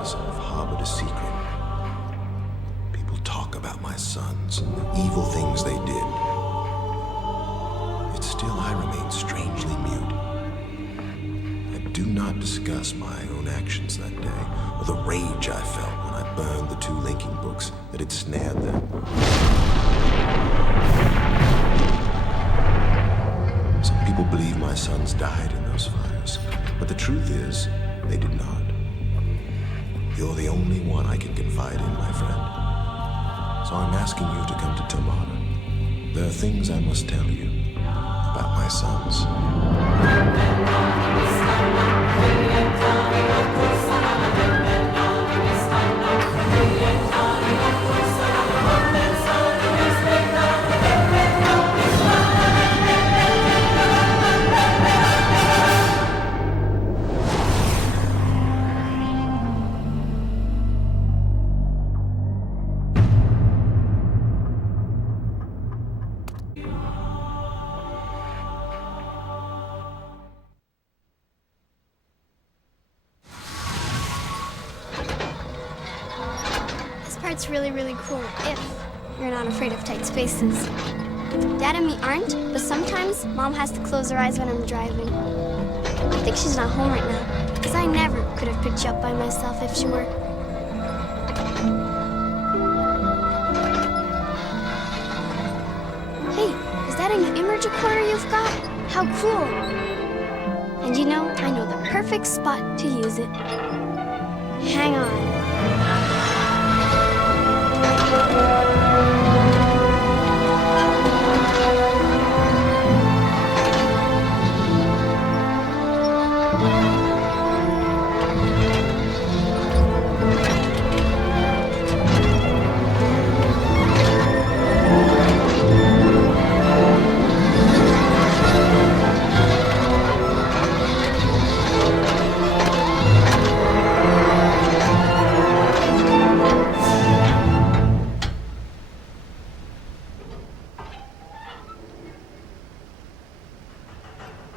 years, I've harbored a secret. People talk about my sons and the evil things they did. Yet still I remain strangely mute. I do not discuss my own actions that day, or the rage I felt when I burned the 2 linking books that had snared them. Some people believe my sons died in those fires, but the truth is, they did not. You're the only one I can confide in, my friend. So I'm asking you to come to Tomahna. There are things I must tell you about my sons. It's really, really cool if you're not afraid of tight spaces. Dad and me aren't, but sometimes Mom has to close her eyes when I'm driving. I think she's not home right now, because I never could have picked you up by myself if she were. Hey, is that a new image recorder you've got? How cool! And you know, I know the perfect spot to use it. Hang on.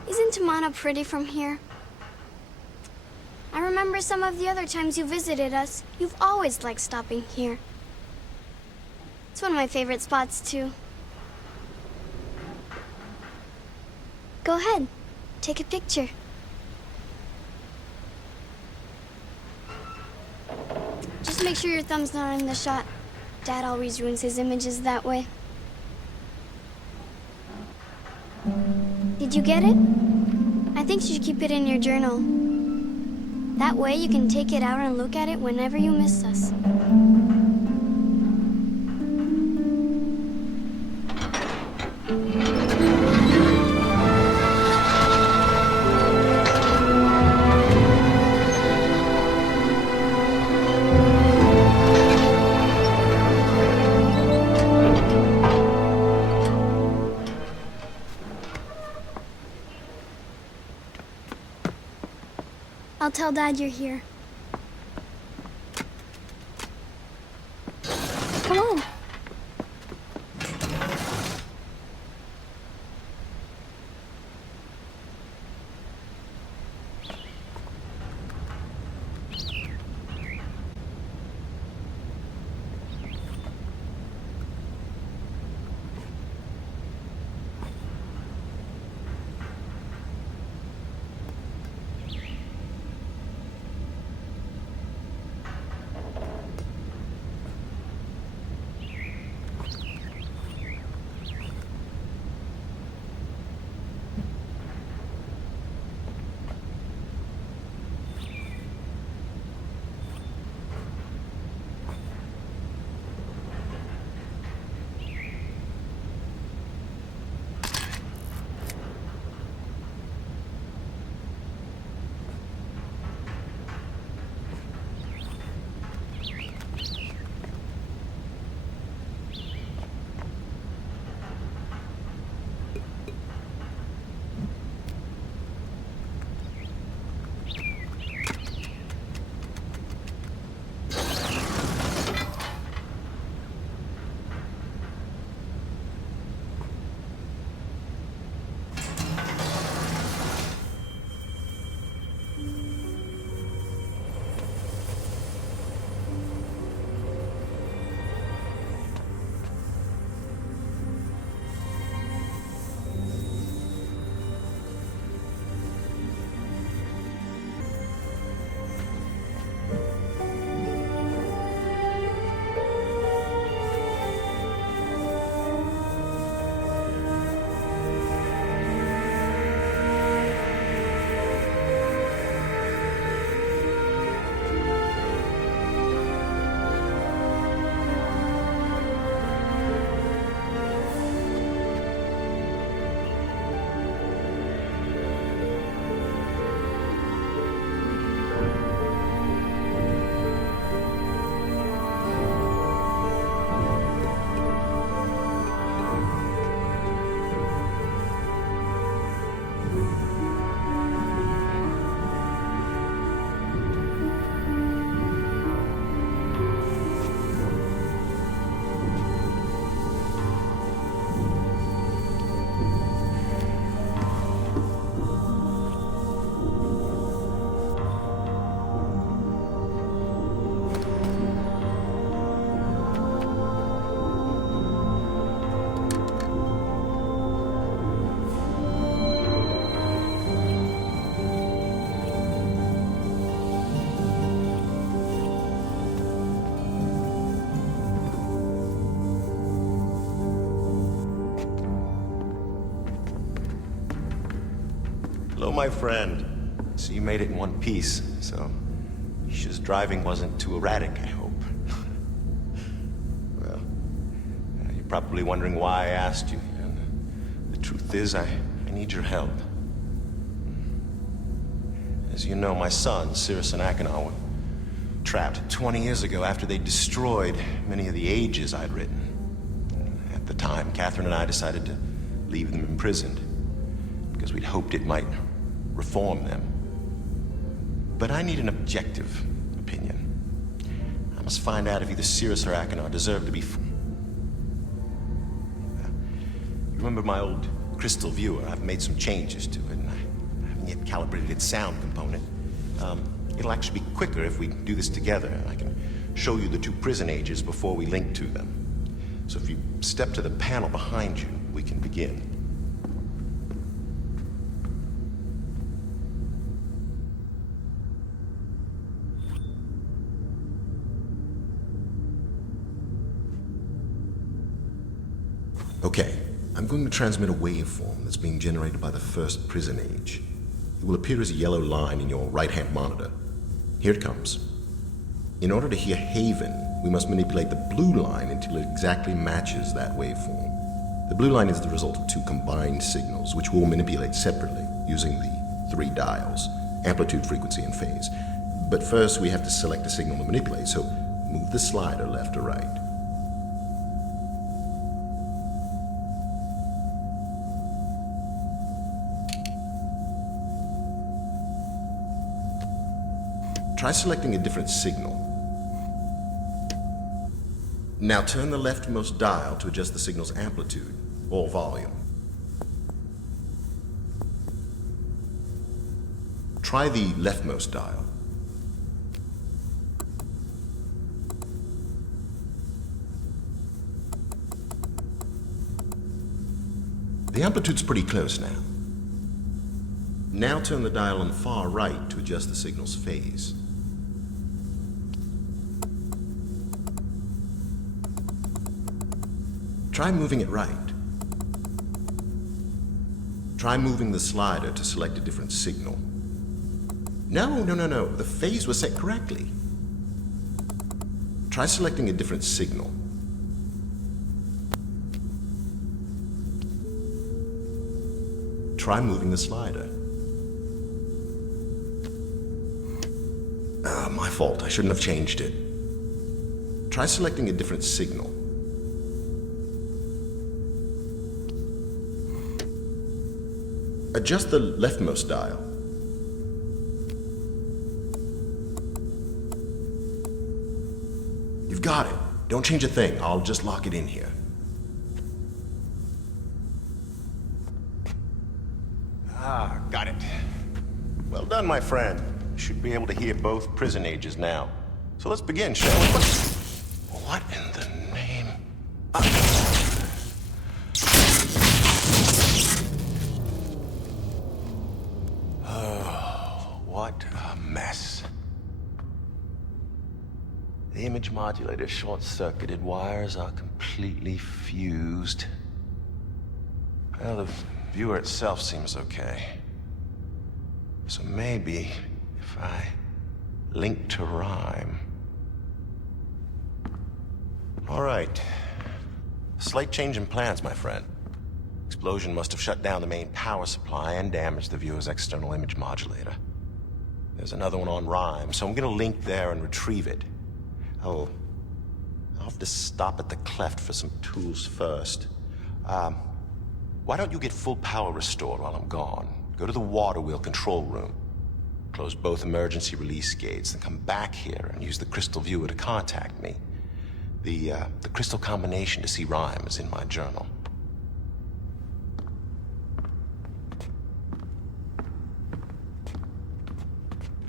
Isn't Tomahna pretty from here? I remember some of the other times you visited us. You've always liked stopping here. It's one of my favorite spots, too. Go ahead. Take a picture. Just make sure your thumb's not in the shot. Dad always ruins his images that way. Did you get it? I think you should keep it in your journal. That way you can take it out and look at it whenever you miss us. I'll tell Dad you're here. Come on. Hello, my friend. So you made it in one piece, so Isha's driving wasn't too erratic, I hope. Well, you're probably wondering why I asked you, and the truth is, I need your help. As you know, my sons, Cirrus and Achenar, were trapped 20 years ago after they destroyed many of the ages I'd written. At the time, Catherine and I decided to leave them imprisoned because we'd hoped it might reform them. But I need an objective opinion. I must find out if either Cirrus or Achenar deserve to be You remember my old crystal viewer? I've made some changes to it, and I haven't yet calibrated its sound component. It'll actually be quicker if we do this together, and I can show you the two prison ages before we link to them. So if you step to the panel behind you, we can begin. Okay, I'm going to transmit a waveform that's being generated by the first prison age. It will appear as a yellow line in your right-hand monitor. Here it comes. In order to hear Haven, we must manipulate the blue line until it exactly matches that waveform. The blue line is the result of two combined signals, which we'll manipulate separately using the 3 dials, amplitude, frequency, and phase. But first, we have to select a signal to manipulate, so move the slider left or right. Try selecting a different signal. Now turn the leftmost dial to adjust the signal's amplitude or volume. Try the leftmost dial. The amplitude's pretty close now. Now turn the dial on the far right to adjust the signal's phase. Try moving it right. Try moving the slider to select a different signal. No. The phase was set correctly. Try selecting a different signal. Try moving the slider. My fault. I shouldn't have changed it. Try selecting a different signal. Adjust the leftmost dial. You've got it. Don't change a thing. I'll just lock it in here. Got it. Well done, my friend. You should be able to hear both prison ages now. So let's begin, shall we? What in the name? What a mess. The image modulator short-circuited, wires are completely fused. Well, the viewer itself seems okay. So maybe if I link to rhyme. All right. Slight change in plans, my friend. Explosion must have shut down the main power supply and damaged the viewer's external image modulator. There's another one on rhyme, so I'm gonna link there and retrieve it. Oh, I'll have to stop at the cleft for some tools first. Why don't you get full power restored while I'm gone? Go to the water wheel control room. Close both emergency release gates, then come back here and use the crystal viewer to contact me. The crystal combination to see rhyme is in my journal.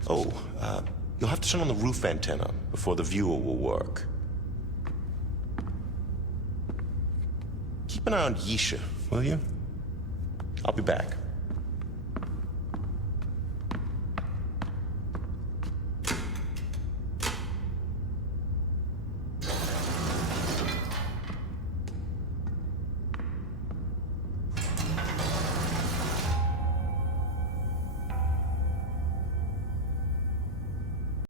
Oh, you'll have to turn on the roof antenna before the viewer will work. Keep an eye on Yisha, will you? I'll be back.